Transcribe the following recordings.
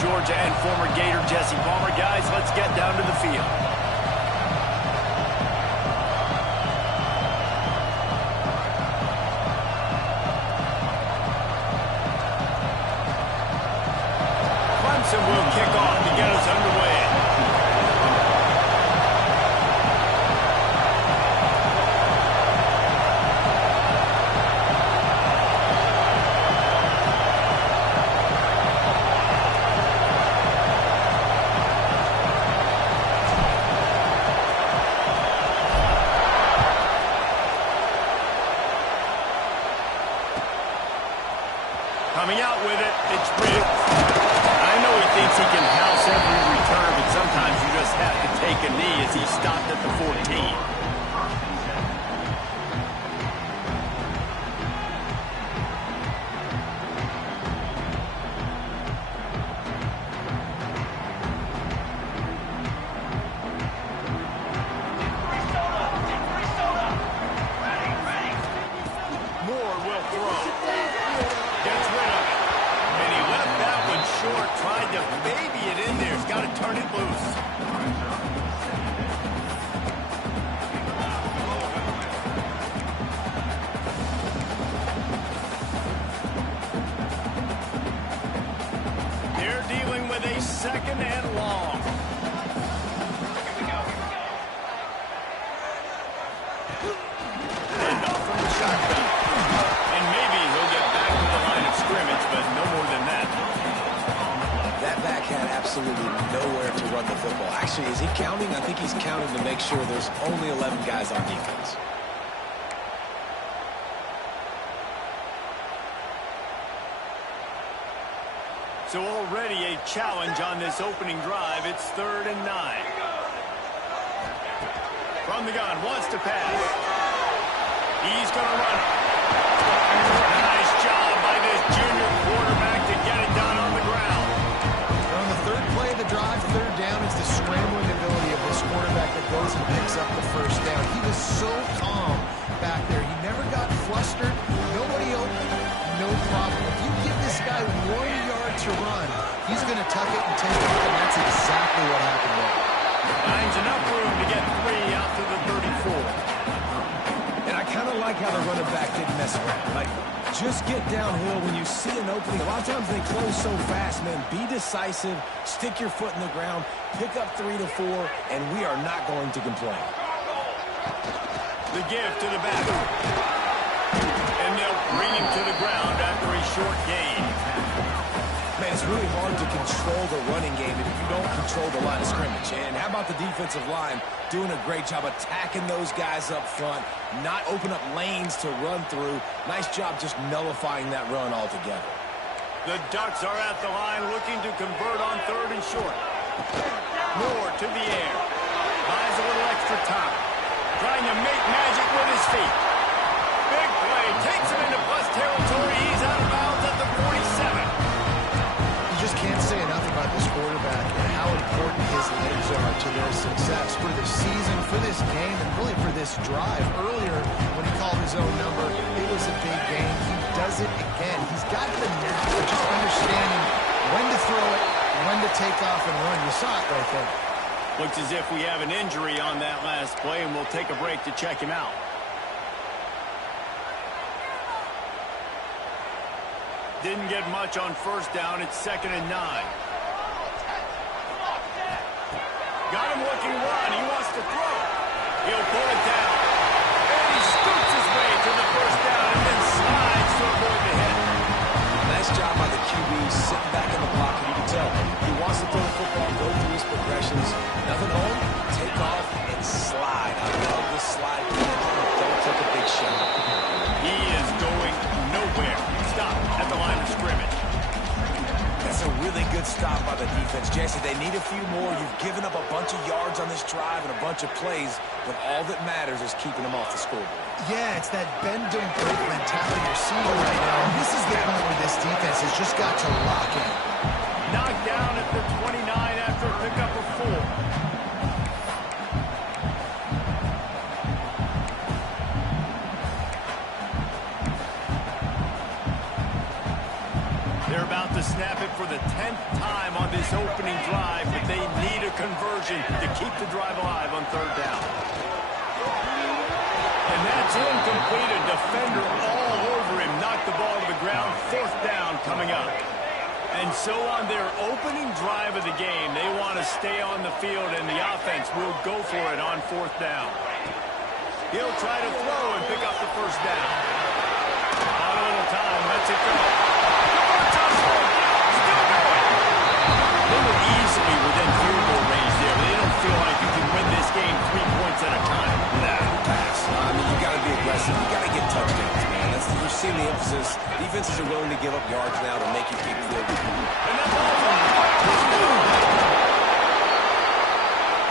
Georgia and former Gator Jesse Palmer. Guys, let's get down to the field. Clemson will kick off to get us underway. Coming out with it, it's Rick. I know he thinks he can house every return, but sometimes you just have to take a knee as he stopped at the 14. Moore will throw. Gets rid of it. And he left that one short, tried to baby it in there. He's got to turn it loose. They're dealing with a second and long. And off from the shotgun. And maybe he'll get back to the line of scrimmage, but no more than that. That back had absolutely nowhere to run the football. Actually, is he counting? I think he's counting to make sure there's only 11 guys on defense. So already a challenge on this opening drive. It's 3rd and 9. From the gun, wants to pass. He's going to run it. Nice job by this junior quarterback to get it done on the ground. On the third play of the drive, 3rd down, is the scrambling ability of this quarterback that goes and picks up the 1st down. He was so calm back there. He never got flustered. Nobody open. No problem. If you give this guy 1 yard to run, he's going to tuck it and take off, and that's exactly what happened there. Finds enough room to get 3 out to the 34. And I kind of like how the running back didn't mess around. Like, just get downhill when you see an opening. A lot of times they close so fast, man. Be decisive, stick your foot in the ground, pick up 3 to 4, and we are not going to complain. The give to the back. And they'll bring him to the ground after a short gain. Man, it's really hard to control the running game if you don't control the line of scrimmage. And how about the defensive line doing a great job attacking those guys up front, not open up lanes to run through. Nice job just nullifying that run altogether. The Ducks are at the line looking to convert on 3rd and short. Moore to the air. Buys a little extra time. Trying to make magic with his feet. Big play. Takes him into plus territory. He's out of bounds at the 47. Just can't say enough about this quarterback and how important his legs are to their success for the season, for this game, and really for this drive. Earlier, when he called his own number, it was a big game. He does it again. He's got the knack of just understanding when to throw it, when to take off and run. You saw it right there. Looks as if we have an injury on that last play, and we'll take a break to check him out. Didn't get much on 1st down. It's 2nd and 9. Got him looking run. He wants to throw. He'll pull it down. And he scoots his way to the 1st down and then slides to avoid the hit. Nice job by the QB sitting back in the pocket. You can tell he wants to throw the football, go through his progressions. Nothing home, take off, and slide. I love this slide. Don't take a big shot. He is going nowhere. Stop at the line of scrimmage. That's a really good stop by the defense. Jesse, they need a few more. You've given up a bunch of yards on this drive and a bunch of plays, but all that matters is keeping them off the scoreboard. Yeah, it's that bend, don't break mentality you're seeing right now. And this is the point where this defense has just got to lock in. Knocked down at the 29 after a pickup of 4. They're about to snap it for the 10th time on this conversion to keep the drive alive on third down. And that's incomplete. A defender all over him. Knocked the ball to the ground. Fourth down coming up. And so on their opening drive of the game, they want to stay on the field, and the offense will go for it on fourth down. He'll try to throw and pick up the first down. On a little time, lets it go. Touchdown! Still going. They were easily within field goal range there. They don't feel like you can win this game 3 points at a time. Pass. I mean, you got to be aggressive. You got to get touchdowns, man. You're seeing the emphasis. Defenses are willing to give up yards now to make you keep field goals.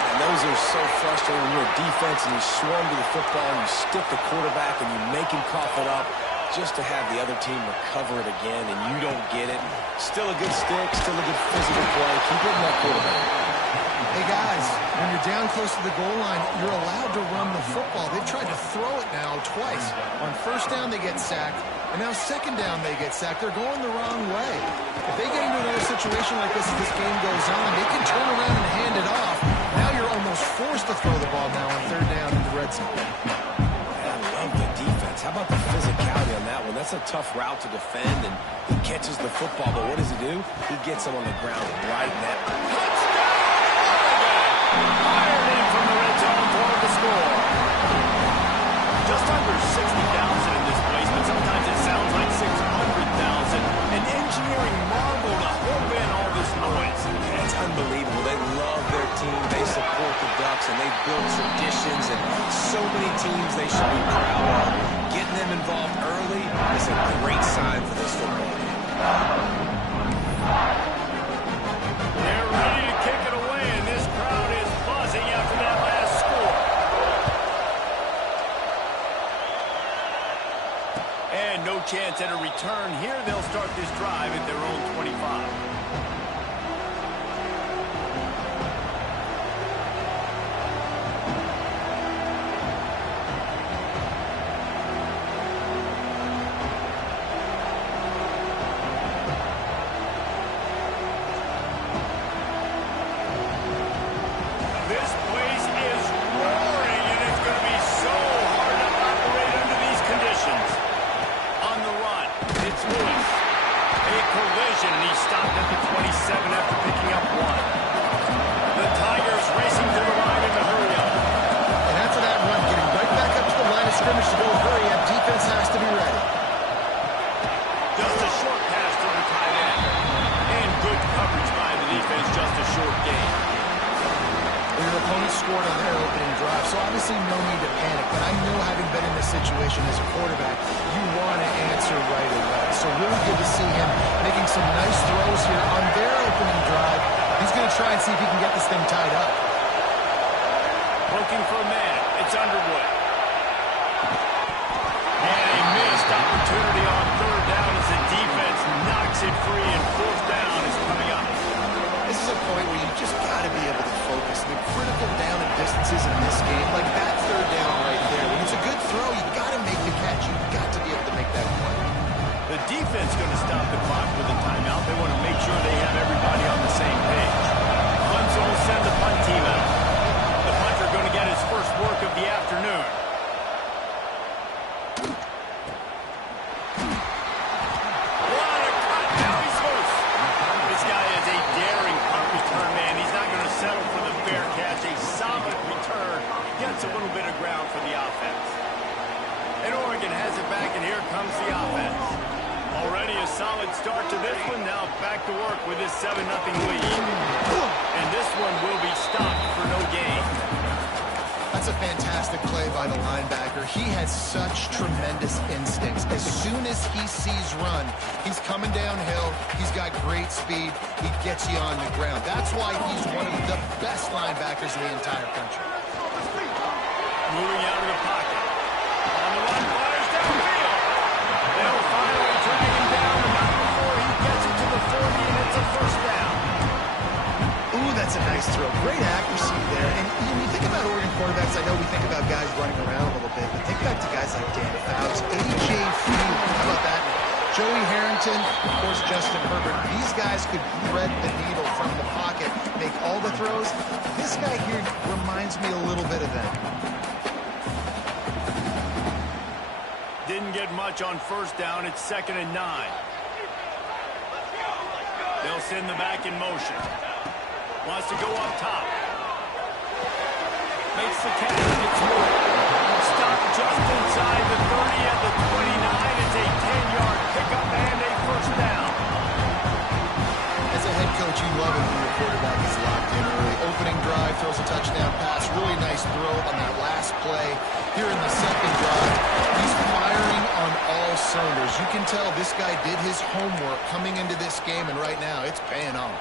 And those are so frustrating when you're a defense and you swarm to the football and you stick the quarterback and you make him cough it up just to have the other team recover it again and you don't get it. Still a good stick, still a good physical play. Keep hitting that quarterback. Hey, guys, when you're down close to the goal line, you're allowed to run the football. They've tried to throw it now twice. On first down, they get sacked, and now second down, they get sacked. They're going the wrong way. If they get into another situation like this as this game goes on, they can turn around and hand it off. Now you're almost forced to throw the ball now on third down in the red zone. I love the defense. How about the physicality on that one? That's a tough route to defend, and he catches the football, but what does he do? He gets him on the ground right now. Fired in from the red zone for the score. Just under 60,000 in this place, but sometimes it sounds like 600,000. An engineering marvel to hold in all this noise. It's unbelievable. They love their team. They support the Ducks, and they've built traditions, and so many teams they should be proud of. Getting them involved early is a great sign for this football team. They're ready to kick it away, and this crowd is buzzing after that last score. And no chance at a return here. They'll start this drive at their own 25. Situation as a quarterback, you want to answer right away. So really good to see him making some nice throws here on their opening drive. He's going to try and see if he can get this thing tied up. Looking for a man. It's Underwood. And a missed opportunity on third down as the defense knocks it free, and fourth down is coming up. This is a point where you just got to be able to focus. The critical down and distances in this game, like that third down right there. When it's a good throw, you got to make the catch. You've got to be able to make that play. The defense going to stop the clock with a timeout. They want to make sure they have everybody on the same page. Clemson will send the punt team out. The punter going to get his first work of the afternoon. What a cut. Now he's loose. This guy is a daring punt return man. He's not going to settle for the fair catch. A solid return. Gets a little bit of ground for the offense. And Oregon has it back, and here comes the offense. Already a solid start to this one. Now back to work with this 7-0 lead. And this one will be stopped for no gain. That's a fantastic play by the linebacker. He has such tremendous instincts. As soon as he sees run, he's coming downhill. He's got great speed. He gets you on the ground. That's why he's one of the best linebackers in the entire country. Moving out of the pocket. On the run, fires downfield. They'll finally drag him down, and not before he gets it to the 40, and it's a first down. Ooh, that's a nice throw. Great accuracy there. And when you think about Oregon quarterbacks, I know we think about guys running around a little bit, but think back to guys like Dan Fouts, A.J. Freeland. How about that? Joey Harrington, of course, Justin Herbert. These guys could thread the needle from the pocket, make all the throws. This guy here reminds me a little bit of them. Didn't get much on first down. It's 2nd and 9. They'll send the back in motion. Wants to go up top. Makes the catch. It's Moore. Stopped just inside the 30 at the 29. It's a 10-yard pickup and a first down. As a head coach, you love it when your quarterback is locked in early. Opening drive, throws a touchdown pass. Really nice throw on that last play. Here in the second drive, he's firing on all cylinders. You can tell this guy did his homework coming into this game, and right now it's paying off.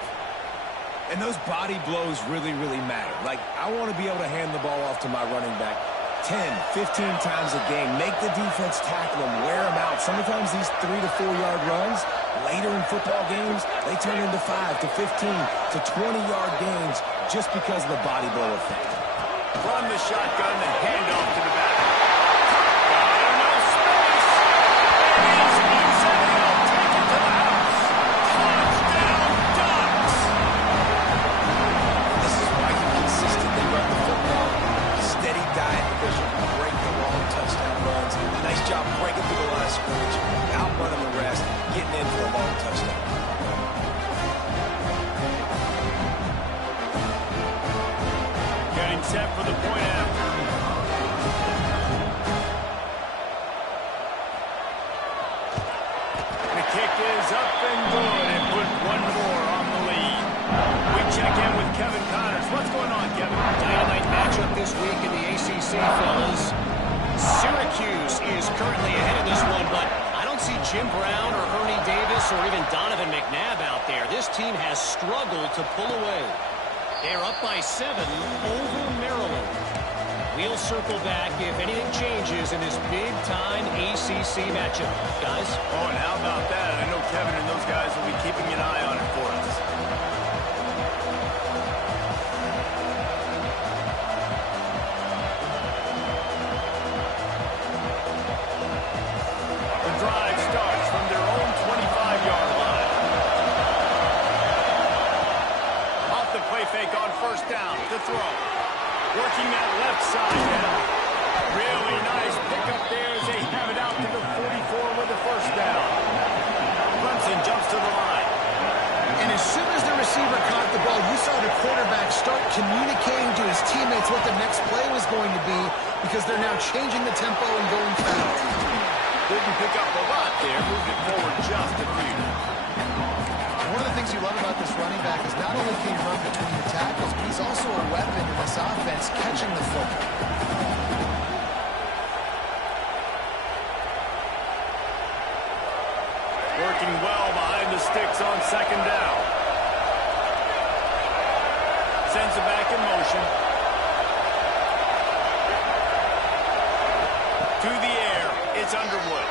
And those body blows really, really matter. Like, I want to be able to hand the ball off to my running back 10, 15 times a game. Make the defense tackle him, wear him out. Sometimes these 3 to 4 yard runs, later in football games, they turn into 5 to 15 to 20-yard gains just because of the body blow effect. From the shotgun, the handoff to the back. No space. And he's using it. He'll take it to the house. Touchdown, Ducks. This is why you consistently run the football. Steady diet because you break the long touchdown runs. Nice job breaking through the line of scrimmage, outrunning the rest, getting in for a long touchdown. Getting set for the point after. The kick is up and good and put one more on the lead. We check in with Kevin Connors. What's going on, Kevin? Dynamite matchup this week in the ACC, fellas. Syracuse is currently ahead of this one, but I don't see Jim Brown or Ernie Davis or even Donovan McNabb out there. This team has struggled to pull away. They're up by 7 over Maryland. We'll circle back if anything changes in this big-time ACC matchup. Guys? Oh, and how about that? I know Kevin and those guys will be keeping an eye on it for us. The drive starts from their own 25-yard line. Off the play fake on first down to throw. Working that left side now. Really nice pickup there as they have it out to the 44 with the first down. Clemson jumps to the line. And as soon as the receiver caught the ball, you saw the quarterback start communicating to his teammates what the next play was going to be because they're now changing the tempo and going fast. Didn't pick up a lot there, moved it forward just a few. One of the things you love about this running back is not only can he run between the tackles, but he's also a weapon in this offense, catching the football. Working well behind the sticks on second down. Sends it back in motion. To the air, it's Underwood.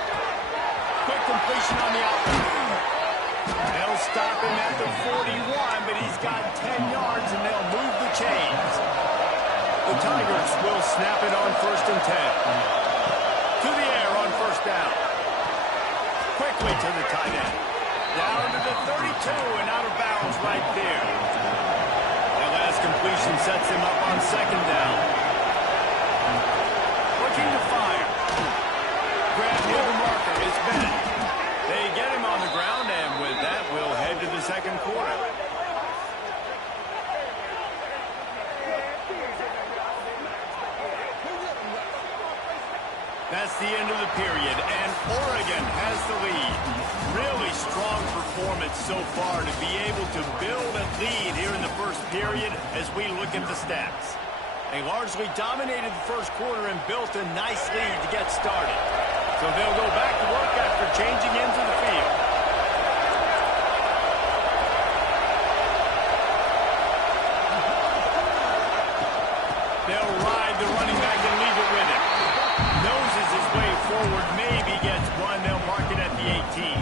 Quick completion on the outlet. They'll stop him at the 41, but he's got 10 yards, and they'll move the chains. The Tigers will snap it on 1st and 10. To the air on first down. Quickly to the tight end. Down to the 32 and out of bounds right there. That last completion sets him up on second down. Looking to fire. Grab near the marker is Bennett. They get him on the ground, and with that, we'll head to the second quarter. That's the end of the period, and Oregon has the lead. Really strong performance so far to be able to build a lead here in the first period as we look at the stats. They largely dominated the first quarter and built a nice lead to get started. So they'll go back to work after changing into the field. They'll ride the running back and leave it with him. Noses his way forward, maybe gets one. They'll mark it at the 18.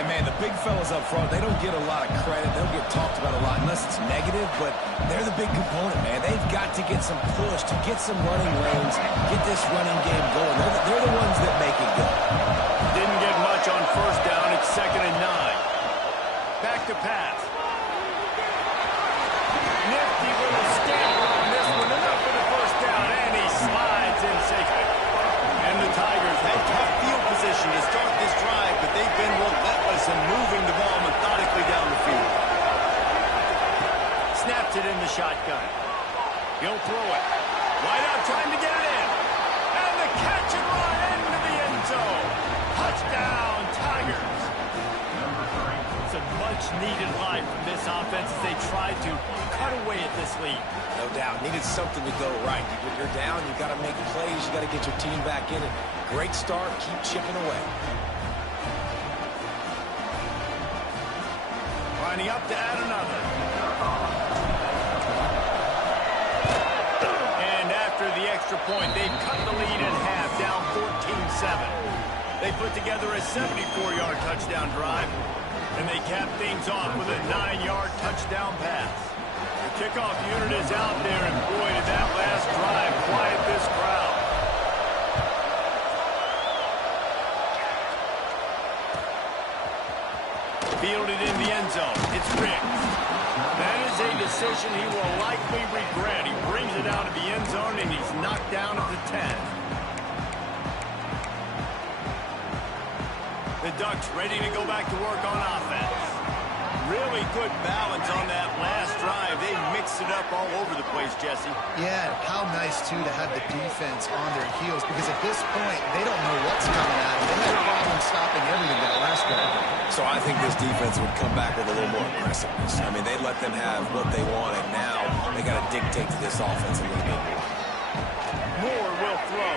And man, the big fellas up front, they don't get a lot of credit. They don't get talked about a lot unless it's negative, but they're the big component, man. They've got to get some push, to get some running lanes, get this running game going. They're the ones that make it go. Didn't get much launch on first down. It's 2nd and 9. Back to pass. Nifty little scamper on this one. Enough for the first down. And he slides in safely. And the Tigers had tough field position to start this drive, but they've been relentless in moving the ball methodically down the field. Snaps it in the shotgun. He'll throw it. Wide out, trying to get it in. And the catch and run into the end zone. Touchdown, Tigers. It's a much-needed line from this offense as they try to cut away at this lead. No doubt. Needed something to go right. When you're down, you got to make plays. You got to get your team back in it. Great start. Keep chipping away. Lining up to add another. And after the extra point, they've cut the lead in half, down 14-7. They put together a 74-yard touchdown drive, and they cap things off with a 9-yard touchdown pass. The kickoff unit is out there, and boy, did that last drive quiet this crowd. Fielded in the end zone. It's Riggs. That is a decision he will likely regret. He brings it out of the end zone, and he's knocked down at the 10. The Ducks ready to go back to work on offense. Really good balance on that last drive. They mixed it up all over the place, Jesse. Yeah, how nice, too, to have the defense on their heels, because at this point, they don't know what's coming at them. They had problems stopping everything that last drive. So I think this defense would come back with a little more aggressiveness. I mean, they let them have what they wanted. Now they got to dictate to this offense a little bit more. Moore will throw.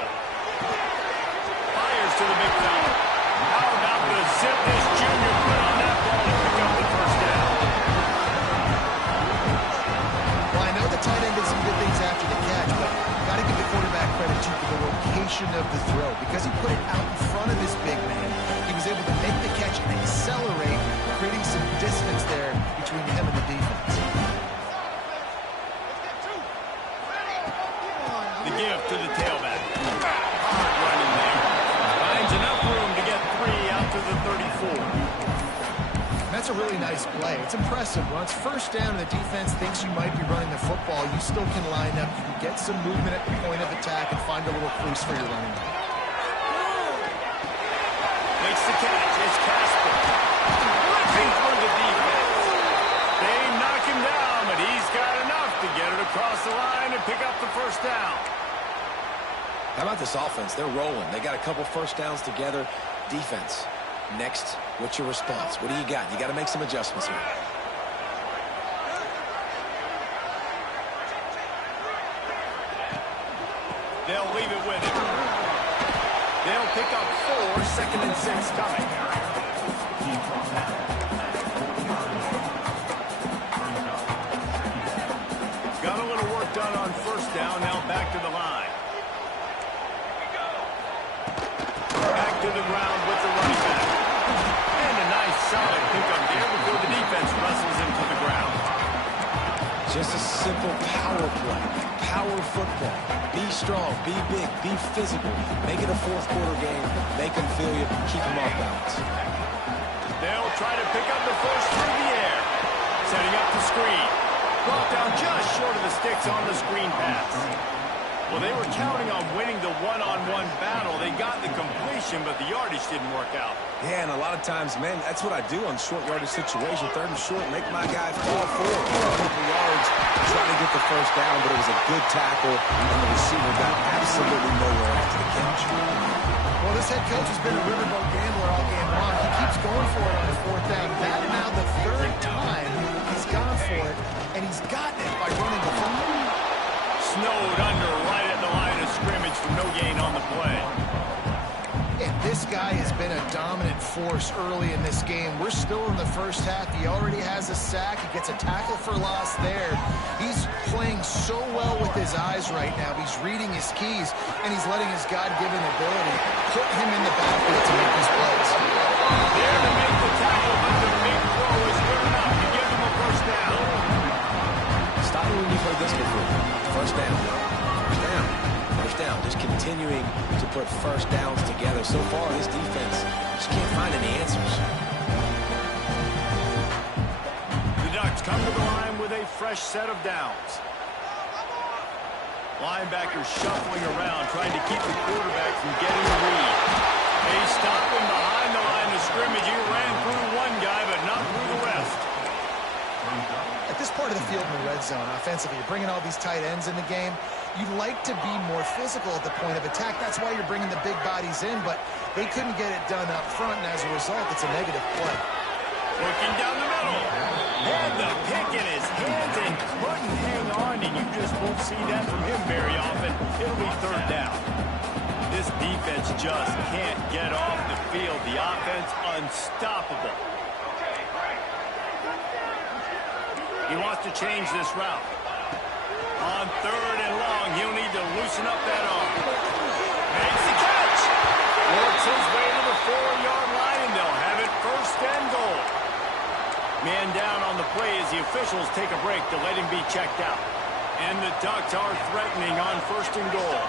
Fires to the big fella. How about the zip this junior put on that ball to pick up the first down? Well, I know the tight end did some good things after the catch, but got to give the quarterback credit, too, for the location of the throw. Because he put it out in front of this big man, he was able to make the catch and accelerate, creating some distance there between him and the defense. The give to the tailback. Hard running there. Finds enough room to get 3 out to the 34. That's a really nice play. It's impressive. When it's first down and the defense thinks you might be running the football, you still can line up. You can get some movement at the point of attack and find a little crease for your running back. Makes the catch. It's Casper. Ripping through the defense. They knock him down, but he's got enough to get it across the line and pick up the first down. How about this offense? They're rolling. They got a couple first downs together. Defense. Next, what's your response? What do you got? You got to make some adjustments here. They'll leave it with him. They'll pick up 4, 2nd and 6 coming. Got a little work done on first down. Now back to the line. Back to the ground with the running back. And a nice solid pickup there before the defense wrestles him to the ground. Just a simple power play. Power football. Be strong, be big, be physical. Make it a fourth-quarter game. Make them feel you. Keep them off balance. They'll try to pick up the first through the air. Setting up the screen. Brought down just short of the sticks on the screen pass. Well, they were counting on winning the one-on-one battle. They got the completion, but the yardage didn't work out. Yeah, and a lot of times, man, that's what I do on short yardage situation. 3rd and short, make my guy fall forward. A couple yards, try to get the first down, but it was a good tackle, and the receiver got absolutely nowhere after the catch. Well, this head coach has been a riverboat gambler all game long. He keeps going for it on the 4th down. That now the 3rd time he's gone for it, and he's gotten it by running the football. Snowed under right at the line of scrimmage for no gain on the play. And this guy has been a dominant force early in this game. We're still in the first half. He already has a sack. He gets a tackle for loss there. He's playing so well with his eyes right now. He's reading his keys, and he's letting his God-given ability put him in the backfield to make these plays. There to make the tackle, but the big throw is good enough to give him a first down. Stop it when you've heard this before. First down. First down. first down, just continuing to put first downs together. So far, this defense just can't find any answers. The Ducks come to the line with a fresh set of downs. Linebackers shuffling around, trying to keep the quarterback from getting a read. They stop him behind the line of scrimmage. He ran through one guy, but not through the rest. At this part of the field in the red zone, offensively, you're bringing all these tight ends in the game. You'd like to be more physical at the point of attack. That's why you're bringing the big bodies in, but they couldn't get it done up front, and as a result, it's a negative play. Looking down the middle. Had the pick in his hands and couldn't hang on, and you just won't see that from him very often. It'll be third down. This defense just can't get off the field. The offense unstoppable. He wants to change this route. On third and long, he'll need to loosen up that arm. Makes the catch. Works his way to the 4-yard line, and they'll have it first and goal. Man down on the play as the officials take a break to let him be checked out. And the Ducks are threatening on first and goal.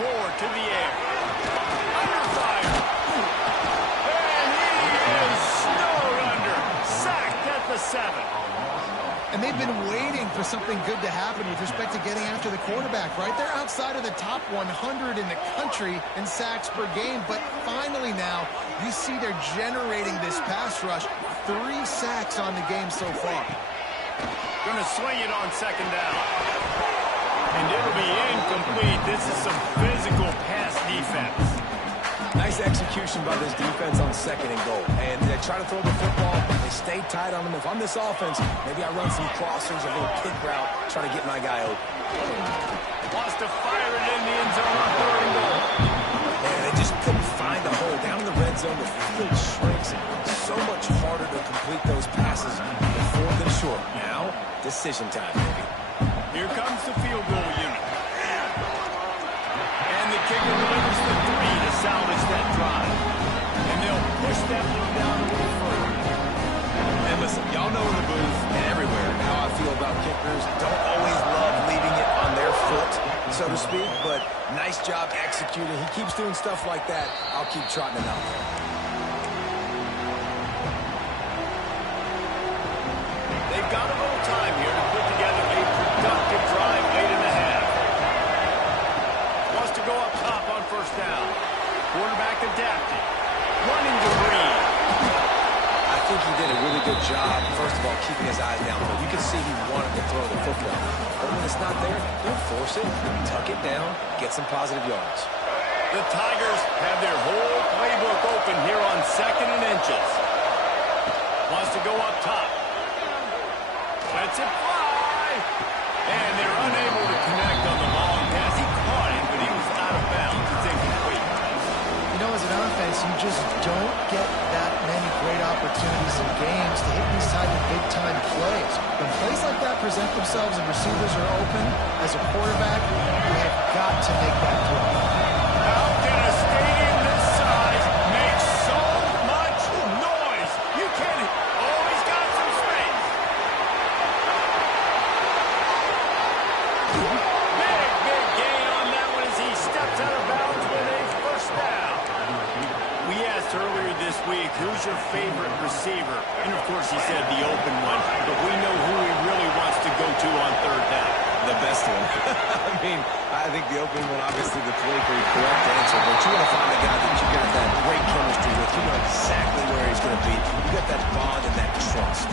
Moore to the air. Under fire. And he is snowed under. Sacked at the 7. And they've been waiting for something good to happen with respect to getting after the quarterback, right? They're outside of the top 100 in the country in sacks per game, but finally now you see they're generating this pass rush. 3 sacks on the game so far. Going to swing it on second down. And it'll be incomplete. This is some physical pass defense. Nice execution by this defense on second and goal. And they try to throw the football. They stay tight on them. If I'm this offense, maybe I run some crossers, a little kick route, try to get my guy open. Wants to fire it in the end zone on third and goal. Man, they just couldn't find a hole. Down in the red zone, the field shrinks. So much harder to complete those passes than fourth and short. Now, decision time, baby. Here comes the field goal unit. And the kicker delivers the 3 to salvage that drive. And they'll push that one down a little further. And listen, y'all know in the booth and everywhere how I feel about kickers. Don't always love leaving it on their foot, so to speak, but nice job executing. He keeps doing stuff like that. I'll keep trotting him out there. They've got a little time here to put together a productive drive late in the half. Wants to go up top on first down. Quarterback adapted. Running to Reed. I think he did a really good job, first of all, keeping his eyes down. But you can see he wanted to throw the football. But when it's not there, don't force it. Tuck it down. Get some positive yards. The Tigers have their whole playbook open here on second and inches. Wants to go up top. Lets it fly. And they're unable to connect on the long pass. He caught it, but he was out of bounds. It's incomplete. You know, as an offense, you just don't get that many great opportunities in games to hit these type of big-time plays. When plays like that present themselves and receivers are open, as a quarterback, you have got to make that throw. How can a stadium this size make so much noise? You can't. Oh, he's got some space. Big gain on that one as he steps out of bounds with a first down. We asked earlier this week, who's your favorite receiver? And, of course, he said the open one. But we know who he really wants to go to on third down. The best one. I mean, I think the opening one, obviously, the politically correct answer. But you want to find a guy that you got that great chemistry with. You know exactly where he's going to be. You got that bond and that trust.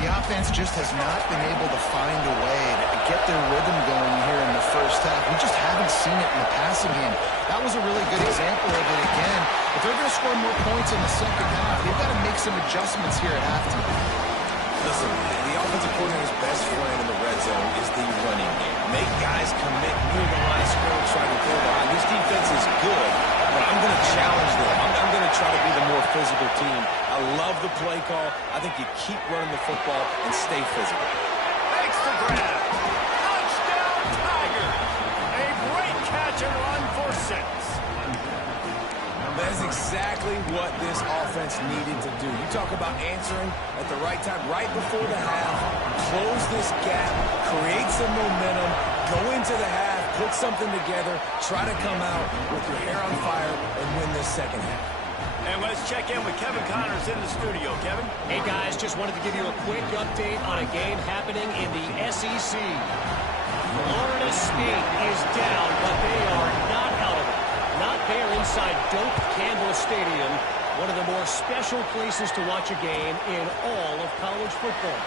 The offense just has not been able to find a way to get their rhythm going here in the first half. We just haven't seen it in the passing game. That was a really good example of it again. If they're going to score more points in the second half, they've got to make some adjustments here at halftime. Listen, the offensive coordinator's best friend in the red zone is the running game. Make guys commit near the line of scrimmage, trying to throw the line. This defense is good, but I'm going to challenge them. I'm going to try to be the more physical team. I love the play call. I think you keep running the football and stay physical. Makes the grab. Touchdown, Tigers. A great catch and run for 6. That is exactly what this offense needed to do. You talk about answering at the right time, right before the half, close this gap, create some momentum, Go into the half, put something together, try to come out with your hair on fire and win this second half. And let's check in with Kevin Connors in the studio. Kevin? Hey, guys, just wanted to give you a quick update on a game happening in the SEC. Florida State is down, but they are not out of it. Not there inside Doak Campbell Stadium, one of the more special places to watch a game in all of college football.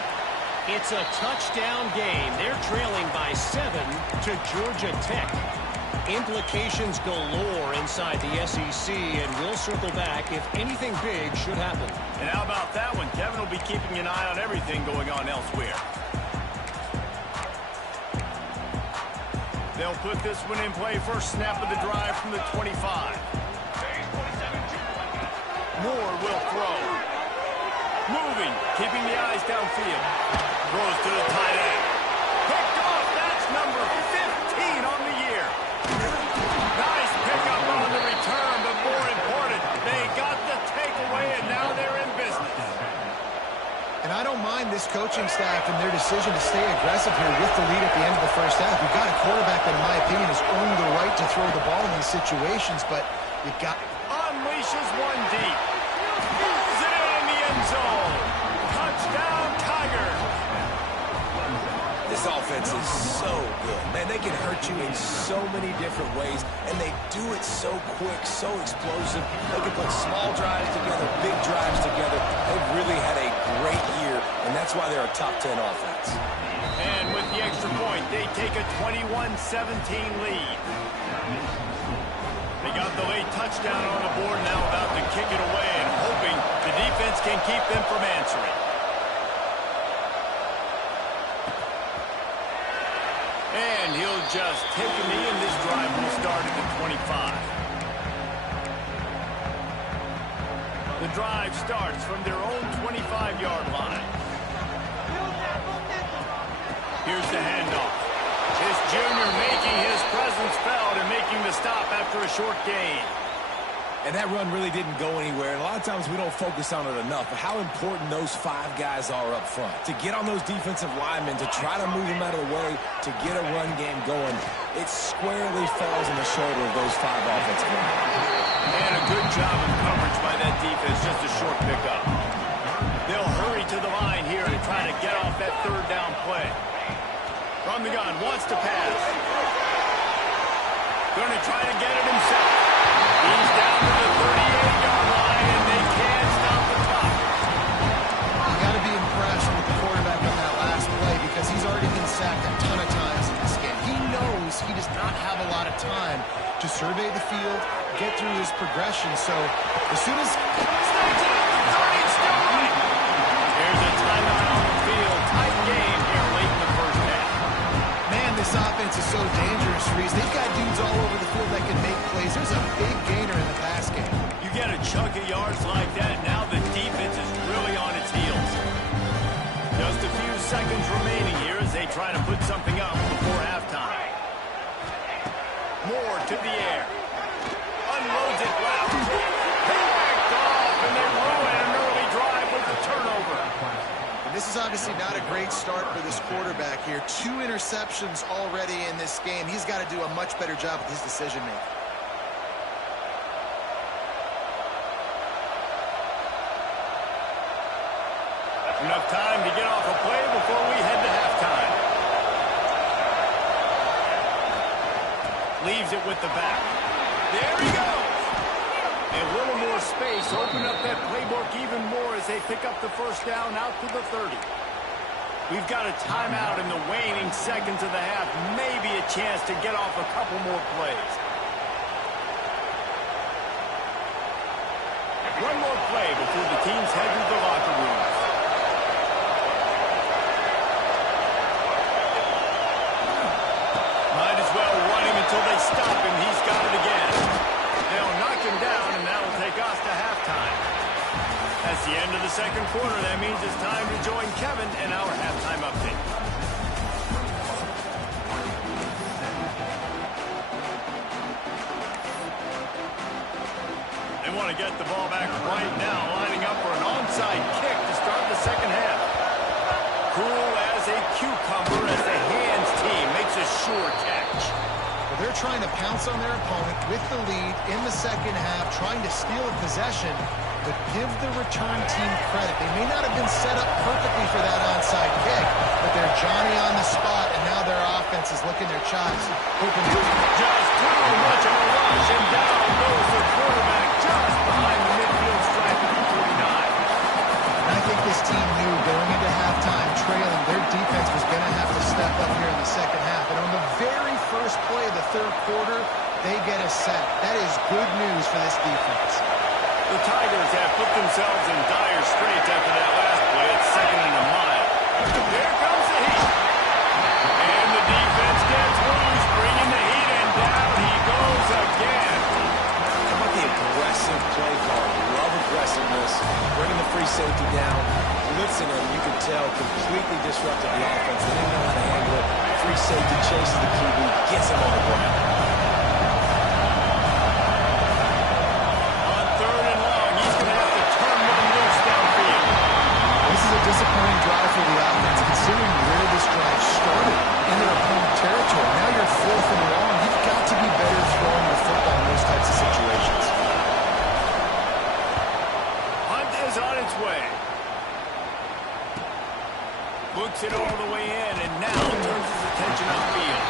It's a touchdown game. They're trailing by 7 to Georgia Tech. Implications galore inside the SEC, and we'll circle back if anything big should happen. And how about that one? Kevin will be keeping an eye on everything going on elsewhere. They'll put this one in play. First snap of the drive from the 25. Moore will throw. Moving, keeping the eyes downfield. Throws to the tight end. Picked off. That's number 15 on the year. Nice pickup on the return, but more important, they got the takeaway, and now they're in business. And I don't mind this coaching staff and their decision to stay aggressive here with the lead at the end of the first half. You've got a quarterback that, in my opinion, has earned the right to throw the ball in these situations, but you got... Unleashes one deep. Moves it in the end zone. Touchdown, Tigers. This offense is so good. Man, they can hurt you in so many different ways, and they do it so quick, so explosive. They can put small drives together, big drives together. They've really had a great year, and that's why they're a top 10 offense. And with the extra point, they take a 21-17 lead. They got the late touchdown on the board, now about to kick it away and hoping the defense can keep them from answering. And he'll just take a knee, and this drive will start at the 25. The drive starts from their own 25-yard line. Here's the handoff. This junior making his presence felt and making the stop after a short gain. And that run really didn't go anywhere. And a lot of times we don't focus on it enough, but how important those 5 guys are up front. To get on those defensive linemen, to try to move them out of the way, to get a run game going, it squarely falls on the shoulder of those 5 offensive linemen. And a good job of coverage by that defense, just a short pickup. They'll hurry to the line here to try to get off that third down play. From the gun, wants to pass. Going to try to get it himself. He's down to the 38-yard line, and they can't stop the clock. You got to be impressed with the quarterback on that last play because he's already been sacked a ton of times in this game. He knows he does not have a lot of time to survey the field, get through his progression. So as soon as... Snaps it up to 30, still running. There's a timeout on the field. Tight game here late in the first half. Man, this offense is so dangerous, Reese. They've got dudes all over the field that can make plays. There's a big gainer in the pass game. You get a chunk of yards like that, now the defense is really on its heels. Just a few seconds remaining here as they try to put something up before halftime. Moore to the air. Unloads it left. Picked off, and they ruin an early drive with the turnover. And this is obviously not a great start for this quarterback here. 2 interceptions already in this game. He's got to do a much better job with his decision-making. Enough time to get off a play before we head to halftime. Leaves it with the back. There he goes. A little more space. Open up that playbook even more as they pick up the first down out to the 30. We've got a timeout in the waning seconds of the half. Maybe a chance to get off a couple more plays. One more play before the teams head to the locker rooms. Might as well run him until they stop him. He's got it again. They'll knock him down, and that will take us to halftime. That's the end of the second quarter. That means it's time to join Kevin in our halftime update. They want to get the ball back right now, lining up for an onside kick to start the second half. Cool as a cucumber as the hands team makes a sure They're trying to pounce on their opponent with the lead in the second half, trying to steal a possession, but give the return team credit. They may not have been set up perfectly for that onside kick, but they're Johnny on the spot, and now their offense is licking their chops. Just too much of a rush, and down goes the quarterback just behind the midfield stripe at the 49. And I think this team knew going into halftime trailing, their defense was going to have to step up here in the second half. And on the very first play of the third quarter, they get a sack. That is good news for this defense. The Tigers have put themselves in dire straits after that last play at 2nd and a mile. Here comes the heat. And the defense gets loose, bringing the heat, and down he goes again. How about the aggressive play call? Love aggressiveness. Bringing the free safety down. Blitzing him, you could tell, completely disrupted the offense. They didn't know how to handle it. Free safety chases the QB, gets him on the ground. On 3rd and long, he's going to have to turn one loose downfield. This is a disappointing drive for the offense, considering where this drive started in their opponent territory. Now you're 4th and long. You've got to be better throwing the football in those types of situations. Hunt is on its way. Books it all the way in, and now turns his attention upfield.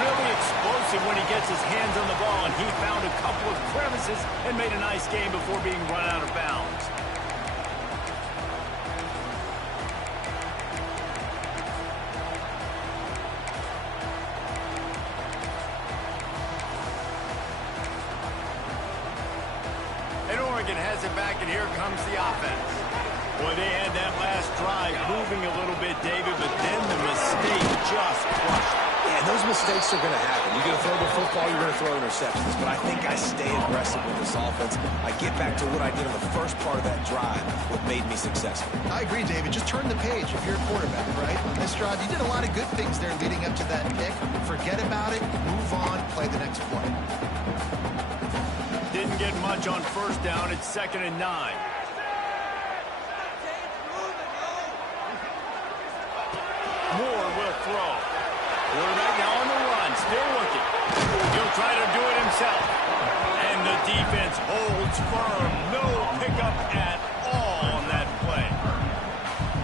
Really explosive when he gets his hands on the ball, and he found a couple of crevices and made a nice game before being run out of bounds. And Oregon has it back, and here comes the offense. Boy, they had that last drive moving a little bit, David, but then the mistake just crushed it. Yeah, those mistakes are going to happen. You're going to throw the football, you're going to throw interceptions. But I think I stay aggressive with this offense. I get back to what I did in the first part of that drive, what made me successful. I agree, David. Just turn the page if you're a quarterback, right? On this drive, you did a lot of good things there leading up to that pick. Forget about it, move on, play the next play. Didn't get much on 1st down. It's 2nd and 9. Moore will throw. Quarterback now on the run, still looking. He'll try to do it himself. And the defense holds firm. No pickup at all on that play.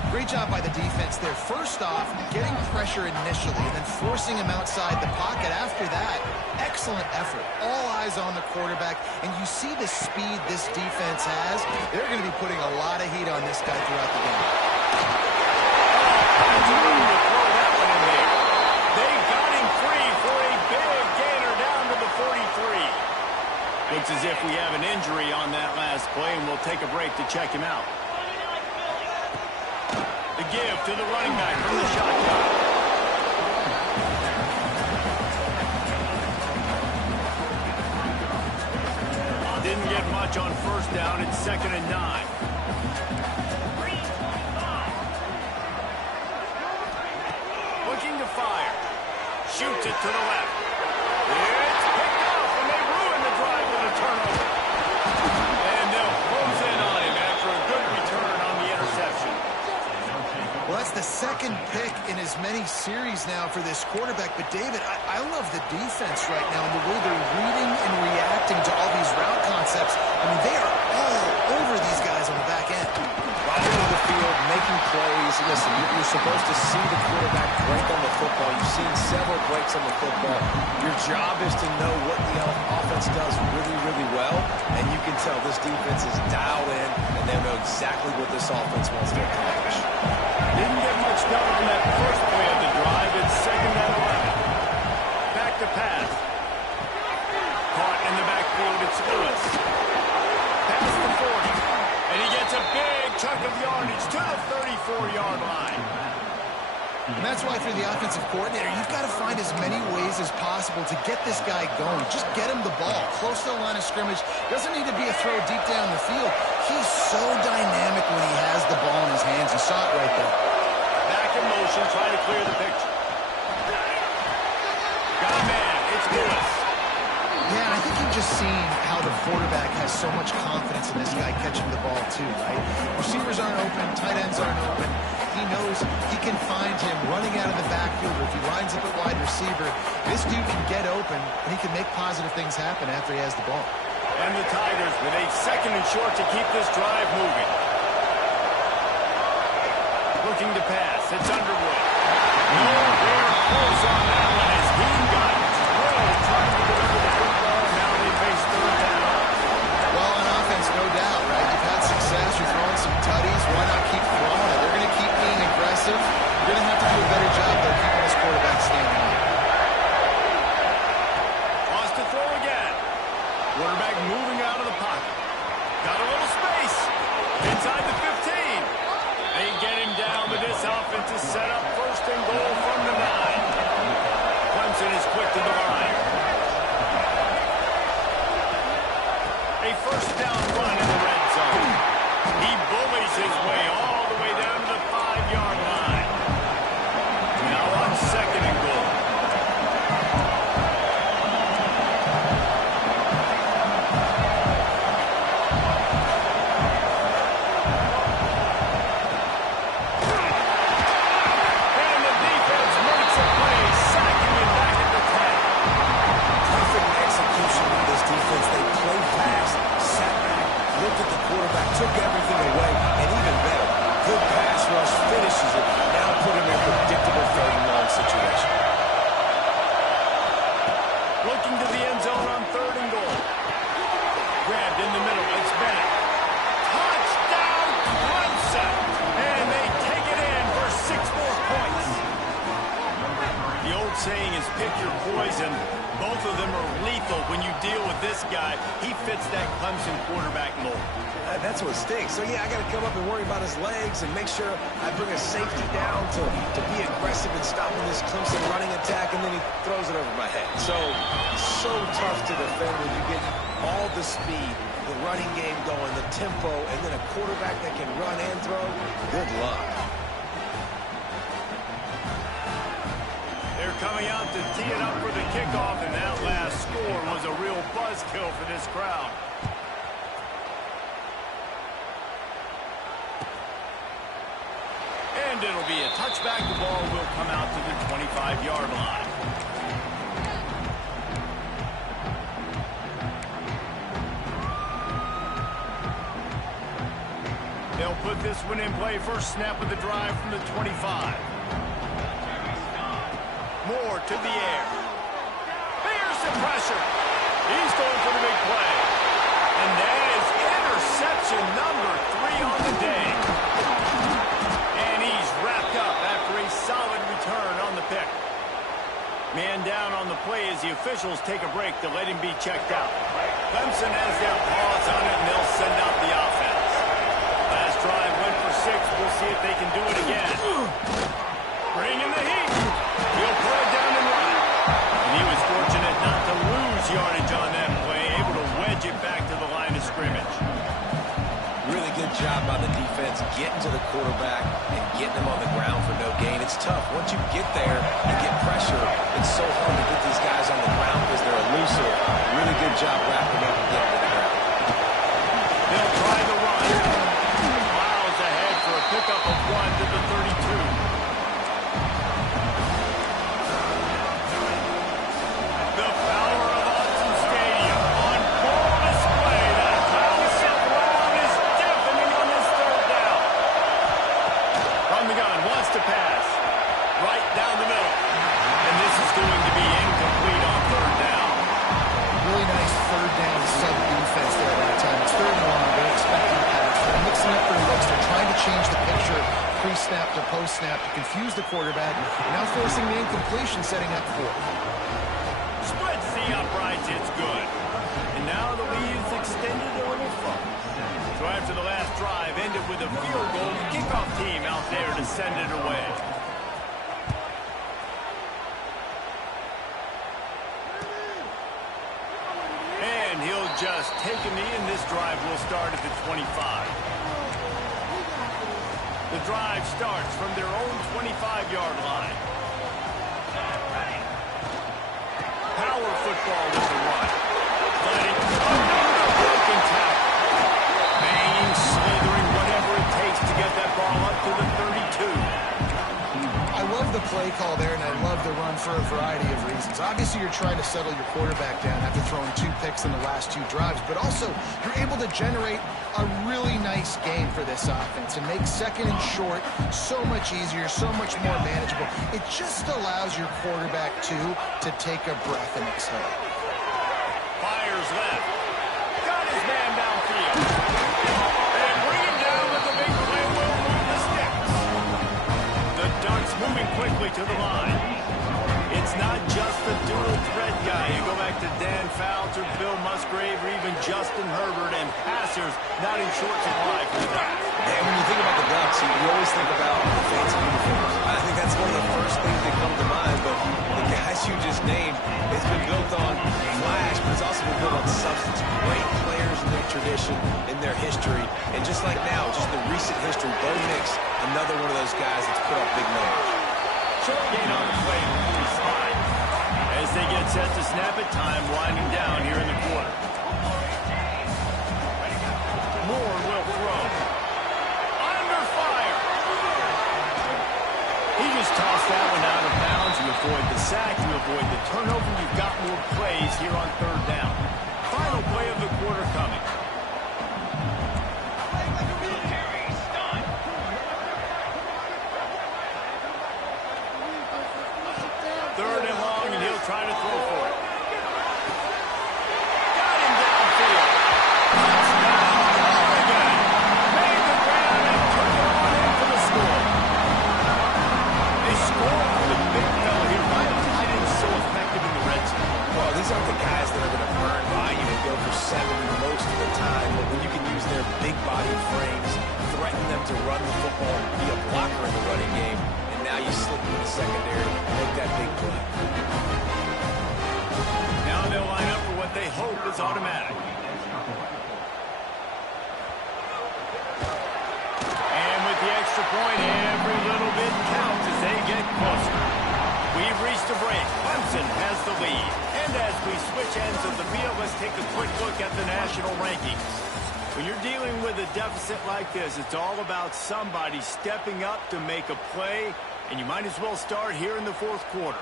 Great job by the defense there. First off, getting pressure initially and then forcing him outside the pocket after that. Excellent effort. All eyes on the quarterback. And you see the speed this defense has. They're going to be putting a lot of heat on this guy throughout the game. They got him free for a big gainer down to the 43. Looks as if we have an injury on that last play, and we'll take a break to check him out. The give to the running back from the shotgun. Didn't get much on 1st down. It's 2nd and 9. Looking to fire. Shoots it to the left. It's picked off, and they ruin the drive with a turnover. And they'll close in on him after a good return on the interception. Well, that's the 2nd pick in as many series now for this quarterback. But, David, I love the defense right now and the way they're reading and reacting to all these route concepts. I mean, they are all over these guys on the back end. Right into the field, making plays. Listen, you're supposed to see the quarterback break on the football. You've seen several breaks on the football. Your job is to know what the offense does really, really well. And you can tell this defense is dialed in, and they know exactly what this offense wants to accomplish. Didn't get much done on that first play of the drive. It's 2nd and 11. Back to pass. Caught in the backfield. It's Lewis. Past the 40. And he gets a big chunk of yardage to the 34-yard line. And that's why for the offensive coordinator, you've got to find as many ways as possible to get this guy going. Just get him the ball close to the line of scrimmage. Doesn't need to be a throw deep down the field. He's so dynamic when he has the ball in his hands. You saw it right there. Back in motion, trying to clear the picture. Got a man. It's Lewis. Yeah, and I think you've just seen how the quarterback has so much confidence in this guy catching the ball too, right? Receivers aren't open, tight ends aren't open. he knows he can find him running out of the backfield, or if he lines up at wide receiver, this dude can get open, and he can make positive things happen after he has the ball. And the Tigers with a 2nd and short to keep this drive moving. Looking to pass. It's Underwood. Nowhere close on that one as he got drilled trying to deliver the football. Now they face 3rd down. Well, on offense, no doubt, right? You've had success. You're throwing some tutties. Why not keep throwing it? They're going to keep being aggressive. You're going to have to do a better job, though, keeping this quarterback standing up. Wants to throw again. Quarterback moving out of the pocket. Got a little space. Inside the 15. They get him down, but this offense is set up 1st and goal from the 9. Clemson is quick to the line. A 1st down run in the red zone. He bullies his way all the way down to the 5-yard line. Now on 2nd and goal. And the defense makes a play, sacking him back at the 10. Perfect execution of this defense. They played fast, sat back, looked at the quarterback, took everything away, and even better, good pass rush, finishes it, now put him in a predictable 3rd and long situation. Looking to the end zone on 3rd and goal. Grabbed in the middle. It's Bennett. Touchdown, Clemson! And they take it in for 6 more points. The old saying is pick your poison. Both of them are lethal when you deal with this guy. He fits that Clemson quarterback mold. That's what stinks. So, yeah, I got to come up and worry about his legs and make sure I bring a safety down to be aggressive in stopping this Clemson running attack, and then he throws it over my head. So tough to defend when you get all the speed, the running game going, the tempo, and then a quarterback that can run and throw. Good luck. They're coming out to tee it up for the kickoff, and that last score was a real buzzkill for this crowd. And it'll be a touchback. The ball will come out to the 25-yard line. They'll put this one in play. 1st snap of the drive from the 25. Moore to the air. Here's the pressure. He's going for the big play. And that is interception number 3 on the day. And he's wrapped up after a solid return on the pick. Man down on the play as the officials take a break to let him be checked out. Clemson has their paws on it, and they'll send out the offense. Last drive went for 6. We'll see if they can do it again. Bring in the heat. He'll put it down and run. And he was fortunate not to lose yardage on that play, able to wedge it back to the line of scrimmage. Really good job by the defense getting to the quarterback and getting him on the ground for no gain. It's tough. Once you get there and get pressure, it's so hard to get these guys on the ground because they're elusive. Really good job wrapping up and getting to the ground. They'll try the run. Miles ahead for a pickup of 1 to the 32. The power of Autzen Stadium on full display. That Clemson crowd is deafening on this 3rd down. From the gun, wants to pass. Right down the middle. And this is going to be incomplete on 3rd down. Really nice 3rd down sub-defense there that time. It's 3rd and long. They're expecting pass. They're mixing up their looks. They're trying to change the picture pre-snap to post-snap to confuse the quarterback. Now forcing the incompletion, setting up 4th. Splits the uprights, it's good. And now the lead's extended a little further. So after the last drive ended with a field goal, the kickoff team out there to send it away. And he'll just take a knee, and this drive will start at the 25. The drive starts from their own 25-yard line. Power football with the run. Letting another broken tackle. Banging, slithering, whatever it takes to get that ball up to the 32. love the play call there, and I love the run for a variety of reasons. Obviously, you're trying to settle your quarterback down after throwing 2 picks in the last 2 drives, but also you're able to generate a really nice game for this offense and make second and short so much easier, so much more manageable. It just allows your quarterback, too, to take a breath and exhale. Fires left. Got his man downfield. And bring him down with the big play. Will move the sticks. The Ducks moving quickly to the line. It's not just the dual threat guy. You go back to Dan Fouts or Bill Musgrave or even Justin Herbert, and passers not in short supply for the Ducks. And when you think about the Ducks, you always think about the fancy uniforms. I think that's one of the first things that come to mind, but the guys you just named, it's been built on flash, but it's also been built on substance. Great players in their tradition, in their history, and just like now, just the recent history, Bo Nix, another one of those guys that's put up big numbers. Short gain on the play before he slide. As they get set to snap it, time winding down here in the quarter. Moore will throw. Under fire. He just tossed that one out of bounds. You avoid the sack, you avoid the turnover. You've got more plays here on 3rd down. Final play of the quarter coming. Trying to throw for it. Got him downfield. Touchdown, Oregon. Made the grab and took it on in for the score. They scored for the big fella here. Why are tight ends so effective in the red zone? Well, these aren't the guys that are going to burn by you and go for 70 most of the time, but when you can use their big body frames, threaten them to run the football and be a blocker in the running game, and now you slip into the secondary and make that big play. Now they'll line up for what they hope is automatic. And with the extra point, every little bit counts as they get closer. We've reached a break. Clemson has the lead. And as we switch ends of the field, let's take a quick look at the national rankings. When you're dealing with a deficit like this, it's all about somebody stepping up to make a play, and you might as well start here in the 4th quarter.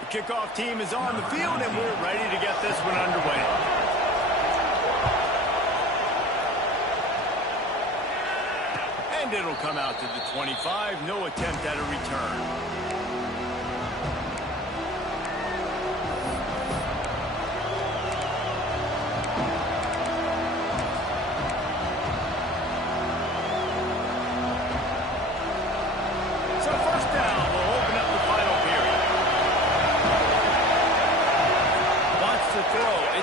The kickoff team is on the field, and we're ready to get this one underway. And it'll come out to the 25. No attempt at a return.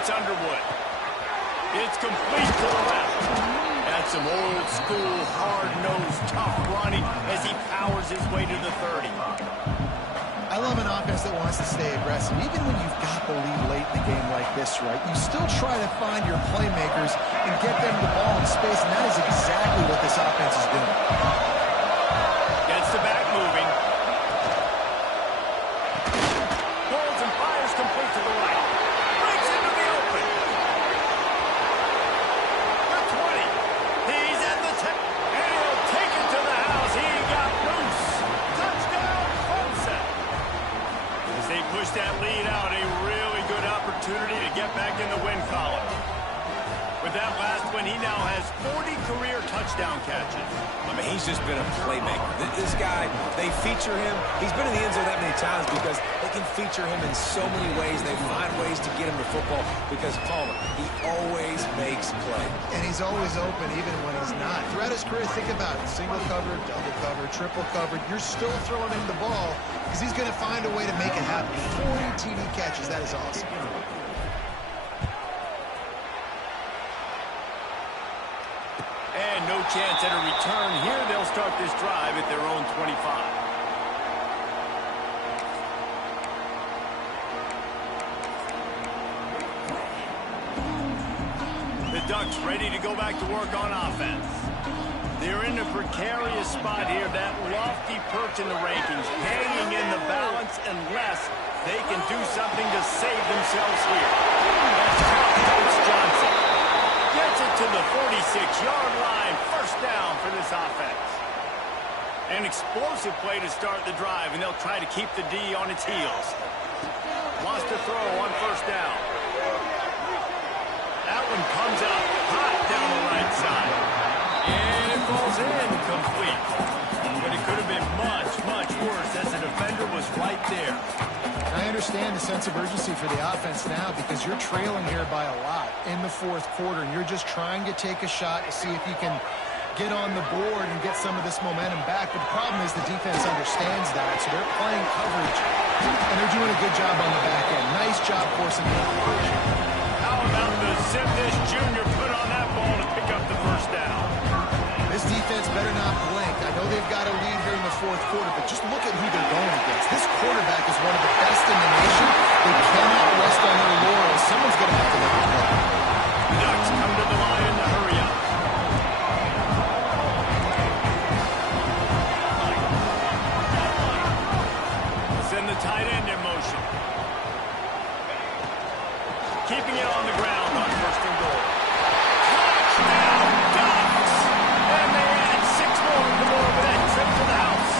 Underwood. It's complete to the left. That's some old school, hard-nosed, tough running as he powers his way to the 30. I love an offense that wants to stay aggressive. Even when you've got the lead late in the game like this, right, you still try to find your playmakers and get them the ball in space, and that is exactly what this offense is doing. Gets the back moving. Pulls and fires complete to the right. Push that lead out, a really good opportunity to get back in the win column. With that last one, he now has 40 career touchdown catches. I mean, he's just been a playmaker. This guy, they feature him. He's been in the end zone that many times because they can feature him in so many ways. They find ways to get him to football because Palmer, he always makes plays. And he's always open even when he's not. Throughout his career, think about it. Single covered, double covered, triple covered. You're still throwing him the ball because he's going to find a way to make it happen. 40 TD catches. That is awesome. And no chance at a return here. They'll start this drive at their own 25. The Ducks ready to go back to work on offense. They're in a precarious spot here. That lofty perch in the rankings, hanging in the balance unless they can do something to save themselves here. That's Coach Johnson. Gets it to the 46-yard line. First down. this offense. An explosive play to start the drive, and they'll try to keep the D on its heels. Wants to throw on first down. That one comes out hot down the right side. And it falls incomplete. But it could have been much, much worse as the defender was right there. I understand the sense of urgency for the offense now because you're trailing here by a lot in the fourth quarter, and you're just trying to take a shot to see if you can get on the board and get some of this momentum back. But the problem is the defense understands that, so they're playing coverage, and they're doing a good job on the back end. Nice job forcing the operation. How about the zip this junior put on that ball to pick up the first down? This defense better not blink. I know they've got a lead here in the fourth quarter, but just look at who they're going against. This quarterback is one of the best in the nation. They cannot rest on their laurels. Someone's going to have to make a play. The Ducks come to the line in the hurry up. Send the tight end in motion. Keeping it on the ground on first and goal. Touchdown, Ducks! And they add 6 more to go over that trip to the house.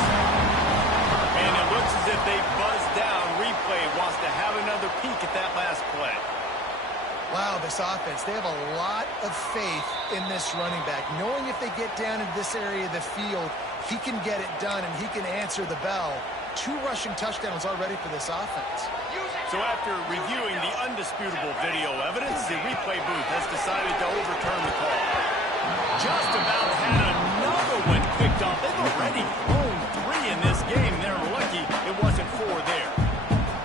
And it looks as if they buzzed down. Replay wants to have another peek at that last play. Wow, this offense, they have a lot of faith in this running back, knowing if they get down into this area of the field, he can get it done and he can answer the bell. 2 rushing touchdowns already for this offense. So after reviewing the undisputable video evidence, the replay booth has decided to overturn the call. Just about had another one picked off. They've already thrown 3 in this game. They're lucky it wasn't 4 there.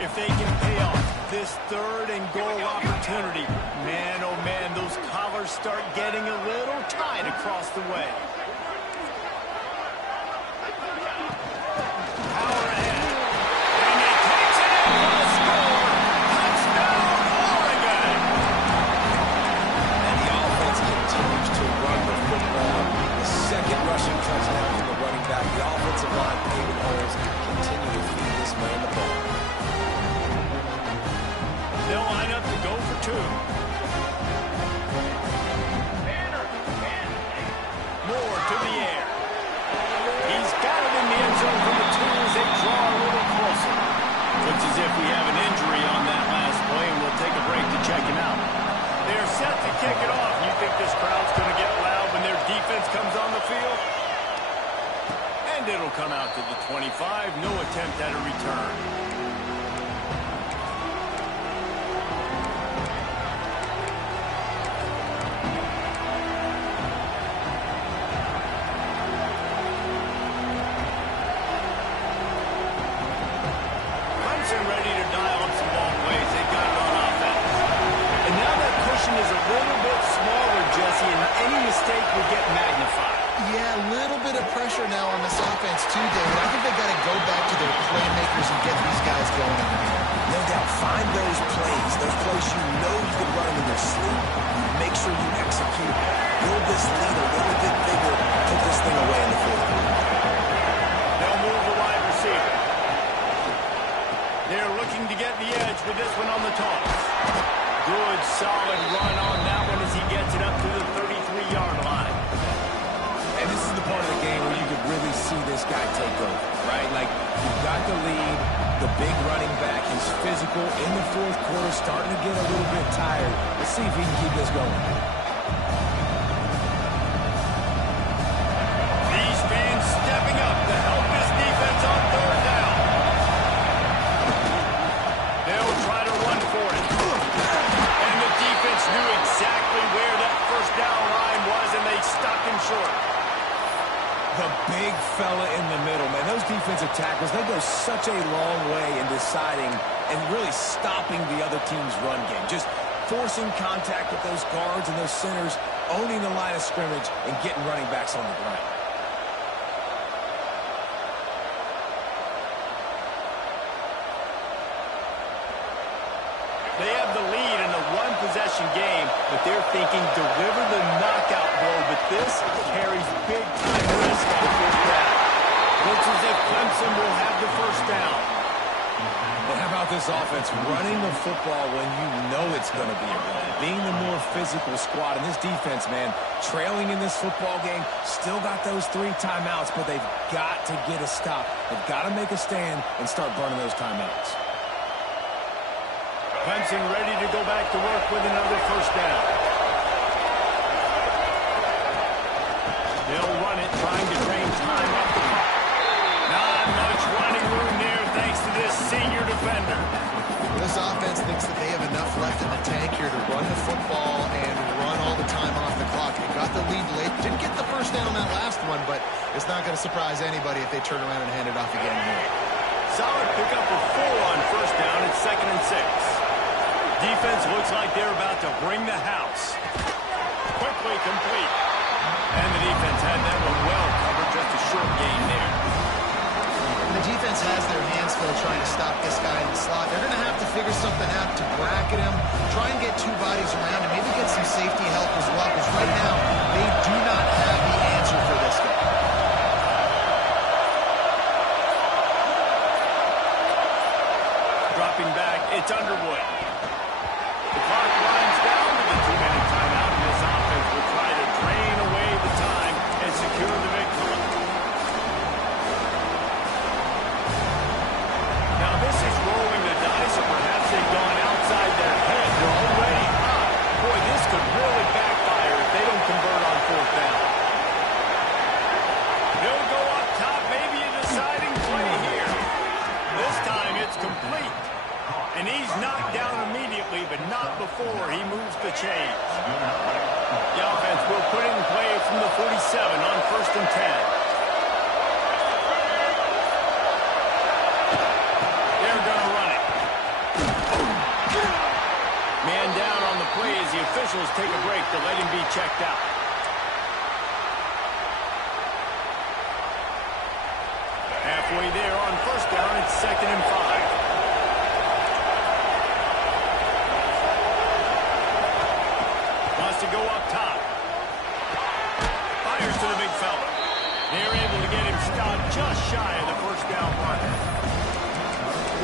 If they can pay off this third and goal opportunity, man, oh man, those collars start getting a little tight across the way. Power ahead. And he takes it in for the score. Touchdown, Oregon. And the offense continues to run the football. The second rushing touchdown from the running back. The offensive line, David Holmes, continue to feed this man the ball. They'll line up to go for 2. Moore to the air. He's got it in the end zone from the 2 as they draw a little closer. Looks as if we have an injury on that last play, and we'll take a break to check him out. They're set to kick it off. You think this crowd's going to get loud when their defense comes on the field? And it'll come out to the 25. No attempt at a return. Clemson ready to dial up some ball plays. They got it on offense. And now that cushion is a little bit smaller, Jesse, and any mistake will get magnified. Yeah, a little bit of pressure now on this offense too, David. I think they got to go back to their playmakers and get these guys going in here. No doubt, find those plays you know you can run them in your sleep. Make sure you execute. Build this lead a little bit bigger. Put this thing away in the fourth quarter. They'll move the wide receiver. They're looking to get the edge with this one on the toss. Good, solid run on that one as he gets it up to the 33-yard line. And this is the part of the game where you could really see this guy take over, right? Like, you've got the lead, the big running back, he's physical in the fourth quarter, starting to get a little bit tired. Let's see if he can keep this going. These fans stepping up to help this defense on third down. They'll try to run for it. And the defense knew exactly where that first down line was, and they stopped him short. The big fella in the middle, man. Those defensive tackles, they go such a long way in deciding and really stopping the other team's run game. Just forcing contact with those guards and those centers, owning the line of scrimmage, and getting running backs on the ground. They have the lead in a one-possession game, but they're thinking deliver the knockout blow, but this carries big-time risk on the first down. Looks as if Clemson will have the first down. And how about this offense running the football when you know it's going to be a run? Being the more physical squad. And this defense, man, trailing in this football game, still got those 3 timeouts, but they've got to get a stop. They've got to make a stand and start burning those timeouts. Clemson ready to go back to work with another first down. They'll run it, trying to drain time off the clock. Not much running room there thanks to this senior defender. This offense thinks that they have enough left in the tank here to run the football and run all the time off the clock. They got the lead late. Didn't get the first down on that last one, but it's not going to surprise anybody if they turn around and hand it off again here. Solid pickup of 4 on first down. It's 2nd and 6. Defense looks like they're about to bring the house. Quickly complete. And the defense had that one well covered. Just a short gain there. The defense has their hands full trying to stop this guy in the slot. They're going to have to figure something out to bracket him, try and get 2 bodies around him, maybe get some safety help as well, because right now they do not have the answer for this guy. Dropping back, it's Underwood. The clock winds down to the 2-minute timeout, and this offense will try to drain away the time and secure the victory. Now this is rolling the dice, or perhaps they've gone outside their head. They're already up. Boy, this could really backfire if they don't convert on 4th down. They'll go up top, maybe a deciding play here. This time it's complete. And he's knocked down immediately, but not before he moves the chains. The offense will put it in play from the 47 on 1st and 10. They're going to run it. Man down on the play as the officials take a break to let him be checked out. Halfway there on 1st down, it's 2nd and 5. To go up top. Fires to the big fella. They're able to get him stopped just shy of the first down marker.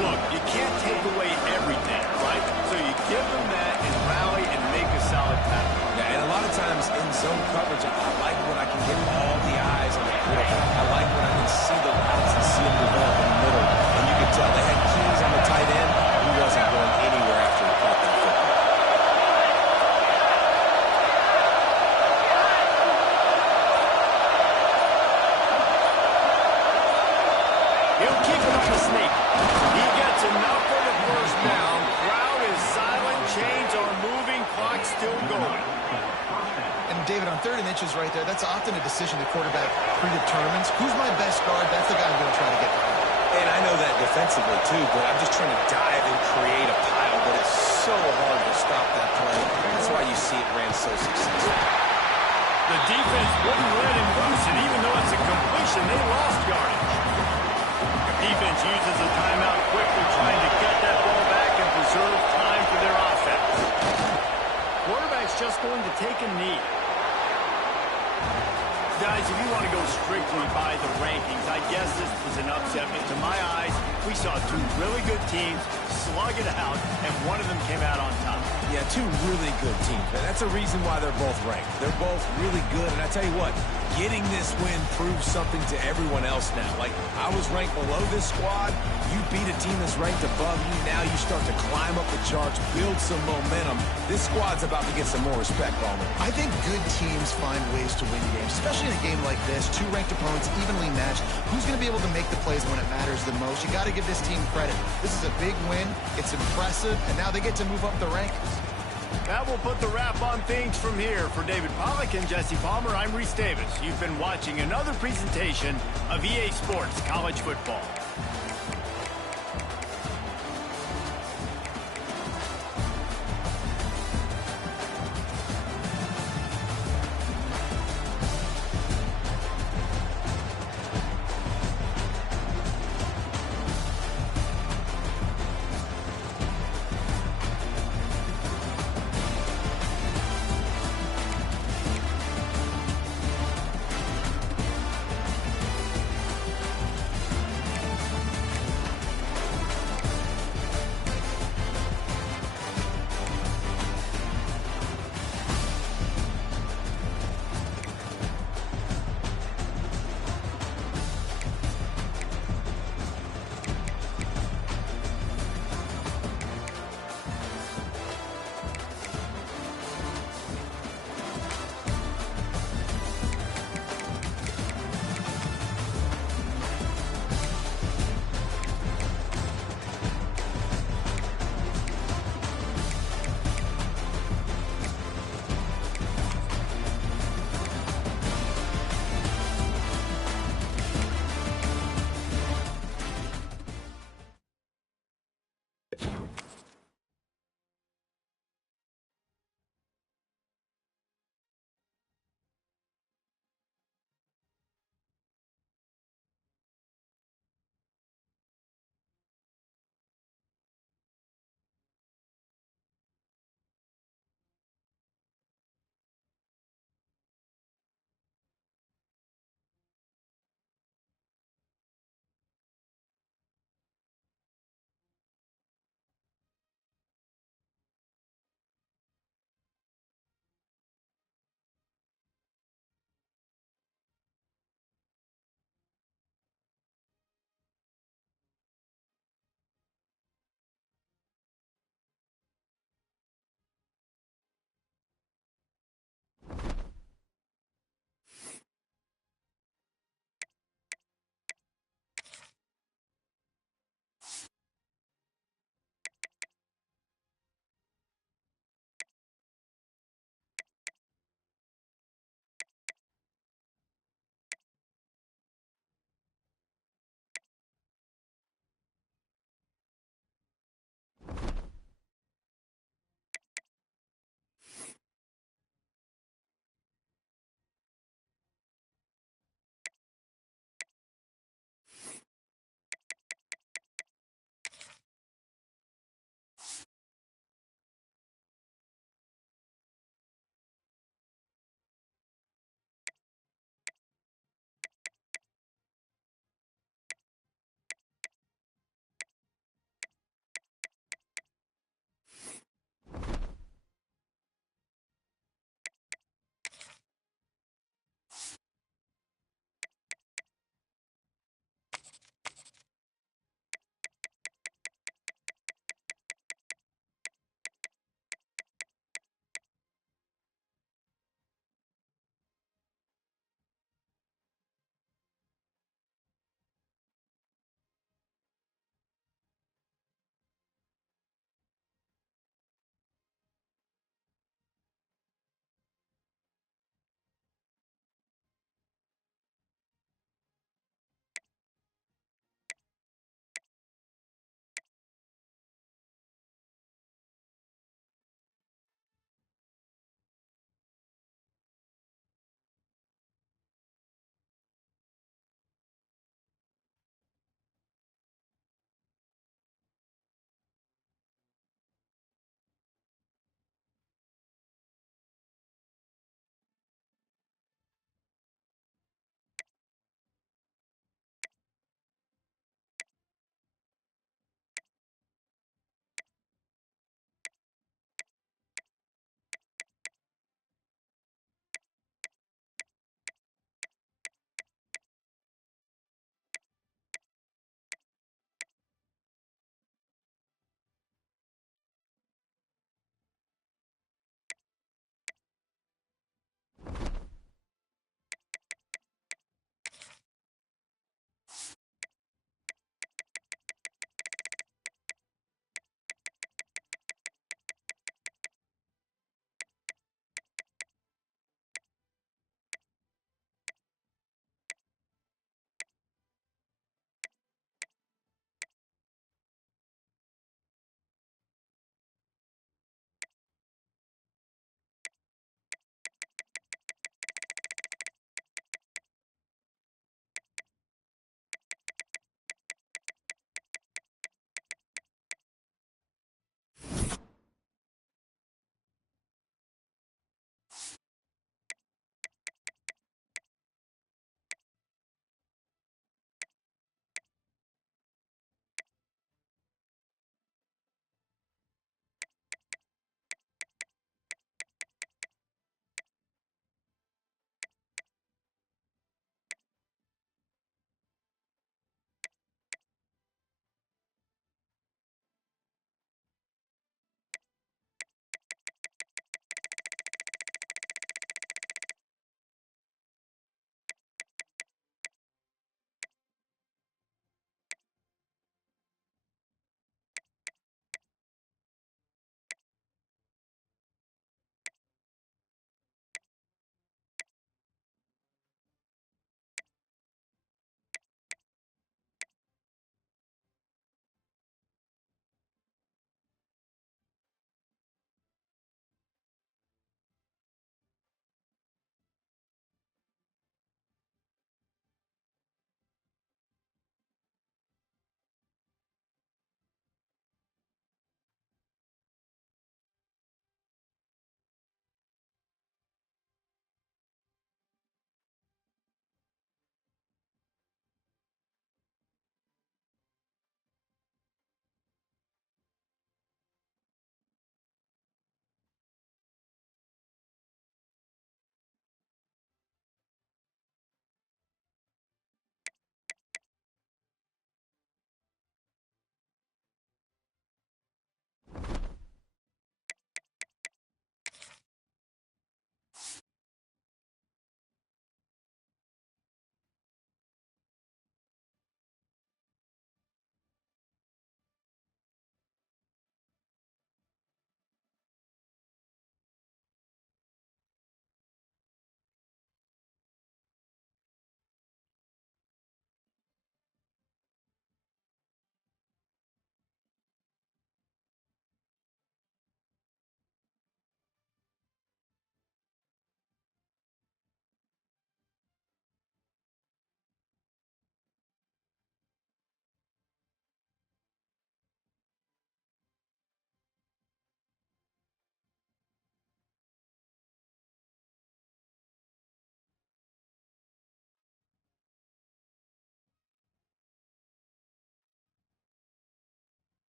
Look, you can't take away everything, right? So you give them that and rally and make a solid tackle. Yeah, and a lot of times in zone coverage, I like when I can get all the eyes on the quarterback. I like when I can see the routes and see them develop in the middle. And you can tell they had keys on the tight end. He wasn't going anywhere after he caught that football. He'll keep it on the sneak. He gets enough for the first down. Crowd is silent. Chains are moving. Clock still going. And David, on 3rd and inches right there, that's often a decision the quarterback predetermines. Who's my best guard? That's the guy I'm going to try to get behind. And I know that defensively, too, but I'm just trying to dive and create a pile, but it's so hard to stop that play. That's why you see it ran so successful. The defense wouldn't let him loose, and even though it's a completion, they lost yardage. Defense uses a timeout quickly, trying to get that ball back and preserve time for their offense. Quarterback's just going to take a knee. Guys, if you want to go strictly by the rankings, I guess this was an upset. But to my eyes, we saw 2 really good teams slug it out, and one of them came out on top. Yeah, 2 really good teams. And that's a reason why they're both ranked. They're both really good. And I tell you what, getting this win proves something to everyone else now. Like, I was ranked below this squad. You beat a team that's ranked above you. Now you start to climb up the charts, build some momentum. This squad's about to get some more respect on them. I think good teams find ways to win games, especially in a game like this. 2 ranked opponents evenly matched. Who's going to be able to make the plays when it matters the most? You got to give this team credit. This is a big win. It's impressive, and now they get to move up the rankings. That will put the wrap on things from here. For David Pollack and Jesse Palmer, I'm Reese Davis. You've been watching another presentation of EA Sports College Football.